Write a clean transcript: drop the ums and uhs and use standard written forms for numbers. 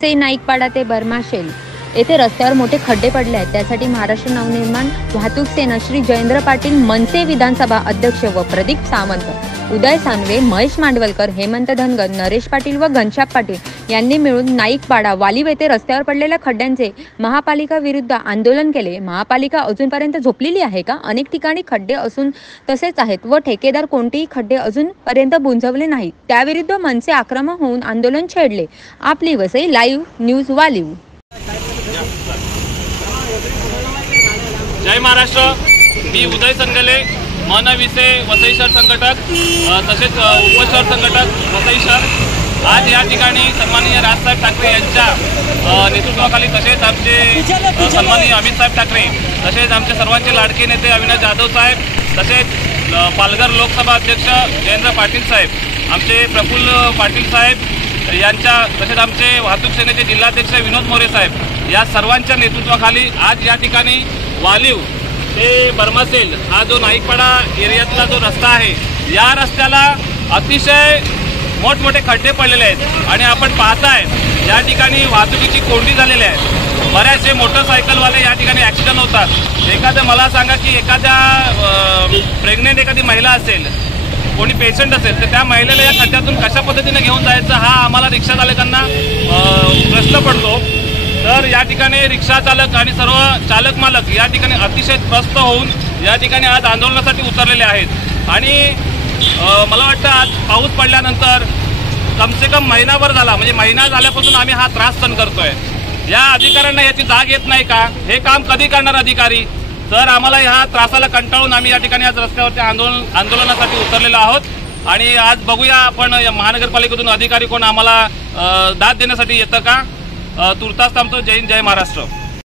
से नाईकपाडा ते बर्माशेल येथे रस्त्यावर मोठे खड्डे पडले आहेत। त्यासाठी महाराष्ट्र नवनिर्माण वाहतूक सेना श्री जयेंद्र पाटील, मनसे विधानसभा अध्यक्ष व प्रदीप सावंत, उदय सानवे, महेश मांडवलकर, हेमंत धनगर, नरेश पाटील व घनश्याम पाटील यांनी मिळून नाईकपाडा वालीव येथे रस्त्यावर पडलेल्या खड्ड्यांचे महापालिका विरुद्ध आंदोलन केले। महापालिका अजूनपर्यंत झोपलेली आहे का? अनेक ठिकाणी खड्डे असून तसेच आहेत व ठेकेदार कोणतेही खड्डे अजूनपर्यंत बुंजवले नाहीत। त्याविरुद्ध मनसे आक्रमक होऊन आंदोलन छेडले। आपली वसई लाईव्ह न्यूज वालीव। जय महाराष्ट्र। मी उदय संगले, मन विसे वसई शहर संघटक तसेच उपशहर संघटक वसई शहर। आज या ठिकाणी सन्माननीय राजसाहेब ठाकरे यांच्या नेतृत्वाखाली तसेच आमचे सन्माननीय अमित साहेब ठाकरे, तसेच आमचे सर्वांचे लाडके नेते अविनाश जाधव साहेब, तसेच पालघर लोकसभा अध्यक्ष जयेंद्र पाटील साहेब, आमचे प्रफुल्ल पाटील साहेब यांच्या, तसेच आमचे वाहतूक सेनेचे जिल्हाध्यक्ष विनोद मोरे साहेब या सर्वांच्या नेतृत्वाखाली आज या ठिकाणी वालीव ते बर्माशेल हा जो नाईकपाडा एरियातला जो रस्ता आहे, या रस्त्याला अतिशय मोठमोठे खड्डे पडलेले आहेत आणि आपण पाहताय या ठिकाणी वाहतुकीची कोंडी झालेली आहे। बऱ्याचशे मोटरसायकलवाले या ठिकाणी ॲक्सिडेंट होतात। एखादं मला सांगा की एखाद्या प्रेग्नेंट एखादी महिला असेल, कोणी पेशंट असेल, तर त्या महिलेला या खड्ड्यातून कशा पद्धतीने घेऊन जायचं हा आम्हाला रिक्षा चालकांना प्रश्न पडतो। तर या ठिकाणी रिक्षा चालक आणि सर्व चालक मालक या ठिकाणी अतिशय त्रस्त होऊन या ठिकाणी आज आंदोलनासाठी उतरलेले आहेत। आणि मला वाटतं आज पाऊस पडल्यानंतर कमसे कम महिनाभर झाला, म्हणजे महिना झाल्यापासून आम्ही हा त्रास सहन करतोय। या अधिकाऱ्यांना याची जाग येत नाही का? हे काम कधी करणार अधिकारी? तर आम्हाला ह्या त्रासाला कंटाळून आम्ही या ठिकाणी आज रस्त्यावरती आंदोलनासाठी उतरलेलो आहोत। आणि आज बघूया आपण महानगरपालिकेतून अधिकारी कोण आम्हाला दाद देण्यासाठी येतं का? तुर्तास थांबतो। जय हिंद, जय महाराष्ट्र।